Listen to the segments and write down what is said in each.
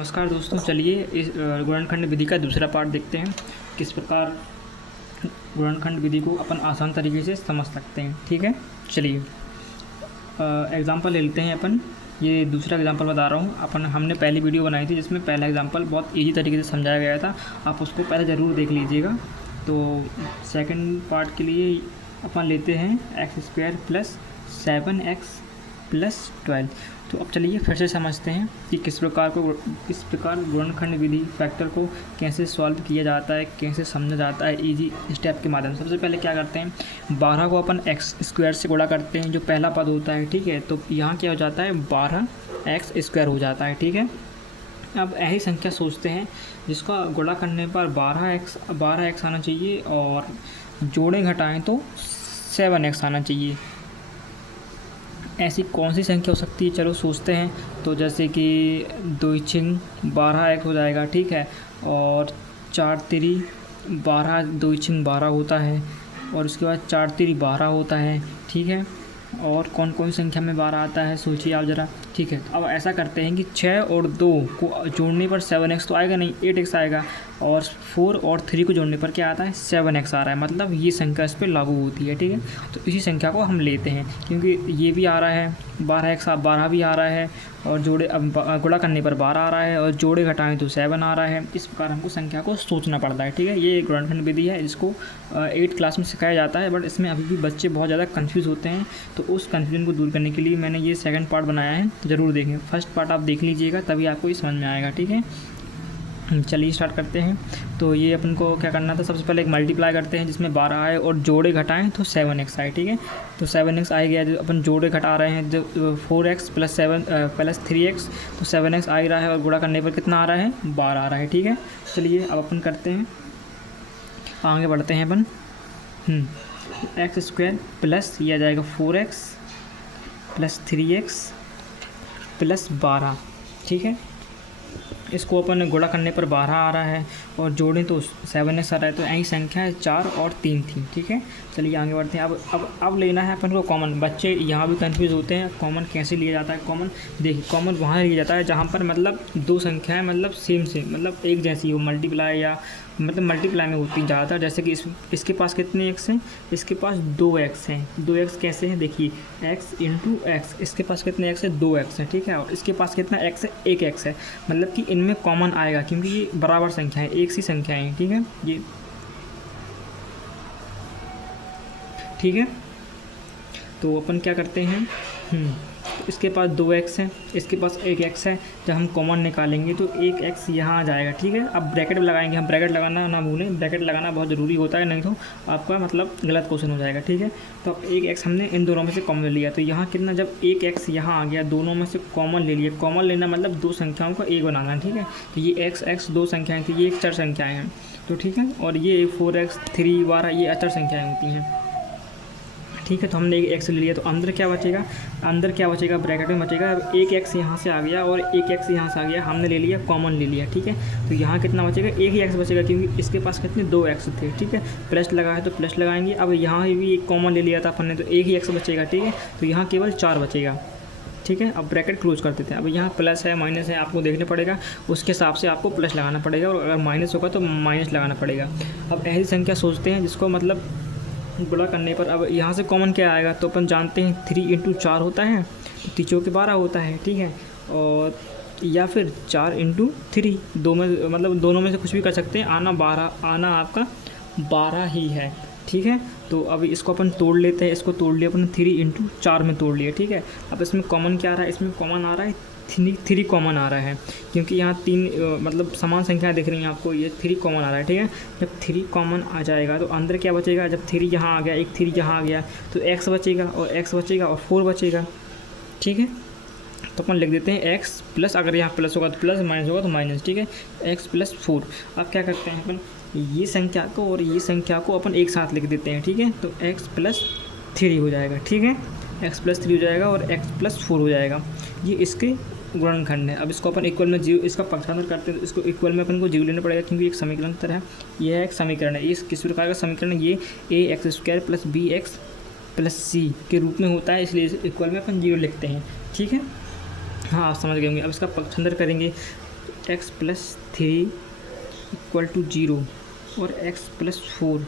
नमस्कार दोस्तों, चलिए इस गुणनखंड विधि का दूसरा पार्ट देखते हैं। किस प्रकार गुणनखंड विधि को अपन आसान तरीके से समझ सकते हैं। ठीक है, चलिए एग्जांपल ले लेते हैं अपन। ये दूसरा एग्जांपल बता रहा हूँ। हमने पहली वीडियो बनाई थी जिसमें पहला एग्जांपल बहुत इजी तरीके से समझाया गया था, आप उसको पहले ज़रूर देख लीजिएगा। तो सेकंड पार्ट के लिए अपन लेते हैं x² + 7x + 12। तो अब चलिए फिर से समझते हैं कि किस प्रकार गुणनखंड विधि फैक्टर को कैसे सॉल्व किया जाता है, कैसे समझा जाता है इजी स्टेप के माध्यम से। सबसे पहले क्या करते हैं, 12 को अपन x² से गुणा करते हैं, जो पहला पद होता है। ठीक है, तो यहाँ क्या हो जाता है, 12x² हो जाता है। ठीक है, अब ऐसी संख्या सोचते हैं जिसका गुणा करने पर 12x आना चाहिए और जोड़ें घटाएं तो 7x आना चाहिए। ऐसी कौन सी संख्या हो सकती है, चलो सोचते हैं। तो जैसे कि 2 × 12x हो जाएगा। ठीक है, और 4 × 12, 2 × 12 होता है, और उसके बाद 4 × 12 होता है। ठीक है, और कौन कौन सी संख्या में 12 आता है, सोचिए आप ज़रा। ठीक है, अब ऐसा करते हैं कि 6 और 2 को जोड़ने पर 7x तो आएगा नहीं, 8x आएगा, और 4 और 3 को जोड़ने पर क्या आता है, 7x आ रहा है। मतलब ये संख्या इस पर लागू होती है। ठीक है, तो इसी संख्या को हम लेते हैं क्योंकि ये भी आ रहा है 12 भी आ रहा है, और जोड़े अब गुणा करने पर 12 आ रहा है, और जोड़े घटाएं तो 7 आ रहा है। इस प्रकार हमको संख्या को सोचना पड़ता है। ठीक है, ये गुणनखंड विधि है, जिसको 8th क्लास में सिखाया जाता है, बट इसमें अभी भी बच्चे बहुत ज़्यादा कंफ्यूज होते हैं। तो उस कन्फ्यूजन को दूर करने के लिए मैंने ये सेकंड पार्ट बनाया है, ज़रूर देखें। फर्स्ट पार्ट आप देख लीजिएगा, तभी आपको ये समझ में आएगा। ठीक है, चलिए स्टार्ट करते हैं। तो ये अपन को क्या करना था, सबसे पहले एक मल्टीप्लाई करते हैं जिसमें 12 आए और जोड़े घटाएं तो 7x आए। ठीक है, तो 7x आ गया, जो अपन जोड़े घटा रहे हैं, जो 4x + 7 + 3x, तो 7x आ ही रहा है, और गुणा करने पर कितना आ रहा है, 12 आ रहा है। ठीक है, चलिए अब अपन करते हैं, आगे बढ़ते हैं अपन। x² प्लस ये आ जाएगा 4x + 3x + 12। ठीक है, इसको अपन गुणा करने पर 12 आ रहा है, और जोड़ें तो 7x आ रहा है। तो यही संख्या 4 और 3 थी। ठीक है, चलिए आगे बढ़ते हैं। अब लेना है अपन को कॉमन। बच्चे यहाँ भी कंफ्यूज होते हैं, कॉमन कैसे लिया जाता है। कॉमन देखिए, कॉमन वहाँ लिया जाता है जहाँ पर मतलब दो संख्याएं मतलब सेम मतलब एक जैसी हो, मल्टीप्लाई या मतलब मल्टीप्लाई में होती ज़्यादातर। जैसे कि इसके पास कितने x हैं, इसके पास 2x हैं। 2x कैसे हैं, देखिए x × x, इसके पास कितने x है, 2x है। ठीक है, और इसके पास कितना x है, 1x है। मतलब कि इनमें कॉमन आएगा क्योंकि ये बराबर संख्या है, एक सी संख्याएं हैं। ठीक है, ये ठीक है, तो अपन क्या करते हैं, इसके पास 2x है, इसके पास 1x है। जब हम कॉमन निकालेंगे तो 1x यहाँ आ जाएगा। ठीक है, अब ब्रैकेट लगाएंगे, हम ब्रैकेट लगाना ना भूलें, ब्रैकेट लगाना बहुत ज़रूरी होता है, नहीं तो आपका मतलब गलत क्वेश्चन हो जाएगा। ठीक है, तो अब 1x हमने इन दोनों में से कॉमन लिया, तो यहाँ कितना, जब 1x यहाँ आ गया, दोनों में से कॉमन ले लिया। कॉमन लेना मतलब दो संख्याओं को एक बनाना। ठीक है, तो ये x दो संख्याएँ थी, ये एक चर संख्याएँ हैं। तो ठीक है, और ये 4x 3 12 ये अचर संख्याएँ होती हैं। ठीक है, तो हमने एक x ले लिया, तो अंदर क्या बचेगा, ब्रैकेट में बचेगा। अब 1x यहाँ से आ गया और 1x यहाँ से आ गया, हमने ले लिया, कॉमन ले लिया। ठीक है, तो यहाँ कितना बचेगा, एक ही x बचेगा क्योंकि इसके पास कितने 2x थे। ठीक है, प्लस लगा है तो प्लस लगाएंगे। अब यहाँ भी एक कॉमन ले लिया था अपन ने, तो एक ही x बचेगा। ठीक है, तो यहाँ केवल 4 बचेगा। ठीक है, अब ब्रैकेट क्लोज कर देते हैं। अब यहाँ प्लस है माइनस है, आपको देखने पड़ेगा, उसके हिसाब से आपको प्लस लगाना पड़ेगा, और अगर माइनस होगा तो माइनस लगाना पड़ेगा। अब ऐसी संख्या सोचते हैं जिसको मतलब गुणा करने पर, अब यहाँ से कॉमन क्या आएगा, तो अपन जानते हैं 3 × 4 होता है, तो 3 × 12 होता है। ठीक है, और या फिर 4 × 3, दो में मतलब दोनों में से कुछ भी कर सकते हैं। आना आपका 12 ही है। ठीक है, तो अभी इसको अपन तोड़ लेते हैं, इसको तोड़ लिया अपन 3 × 4 में तोड़ लिया। ठीक है, अब इसमें कॉमन क्या आ रहा है, इसमें कॉमन आ रहा है 3 कॉमन आ रहा है, क्योंकि यहाँ 3 मतलब समान संख्या दिख रही हैं आपको, ये 3 कॉमन आ रहा है। ठीक है, जब 3 कॉमन आ जाएगा तो अंदर क्या बचेगा, जब 3 यहाँ आ गया, एक 3 यहाँ आ गया, तो x बचेगा और 4 बचेगा। ठीक है, तो अपन लिख देते हैं x प्लस, अगर यहाँ प्लस होगा तो प्लस, माइनस होगा तो माइनस। ठीक है, x + 4। अब क्या करते हैं अपन, ये संख्या को और ये संख्या को अपन एक साथ लिख देते हैं। ठीक है, तो x + 3 हो जाएगा। ठीक है, x + 3 हो जाएगा और x + 4 हो जाएगा। ये इसके गुणनखंड है। अब इसको अपन इक्वल में जीरो, इसका पक्षांतर करते हैं तो इसको इक्वल में अपन को जीरो लेना पड़ेगा, क्योंकि एक समीकरण तरह है, यह है एक समीकरण है। इस किस प्रकार का समीकरण है, ये ax² + bx + c के रूप में होता है, इसलिए इक्वल में अपन जीरो लिखते हैं। ठीक है, हाँ आप समझ गए होंगे। अब इसका पक्षांतर करेंगे, एक्स प्लस 3 इक्वल टू 0 और एक्स प्लस 4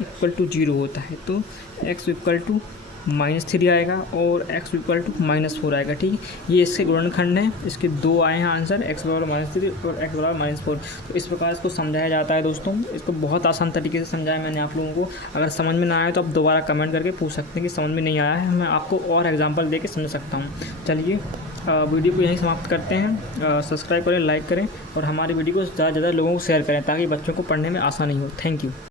इक्वल टू 0 होता है, तो एक्स इक्वल टू -3 आएगा और x इक्वल टू -4 आएगा। ठीक है, ये इसके गुणनखंड हैं, इसके 2 आए हैं आंसर, x बराबर -3 और x बराबर -4। तो इस प्रकार इसको समझाया जाता है दोस्तों। इसको बहुत आसान तरीके से समझाया मैंने आप लोगों को। अगर समझ में ना आए तो आप दोबारा कमेंट करके पूछ सकते हैं कि समझ में नहीं आया है, मैं आपको और एग्जाम्पल दे के समझ सकता हूँ। चलिए वीडियो को यहीं समाप्त करते हैं। सब्सक्राइब करें, लाइक करें और हमारी वीडियो को ज़्यादा से ज़्यादा लोगों को शेयर करें ताकि बच्चों को पढ़ने में आसानी हो। Thank you.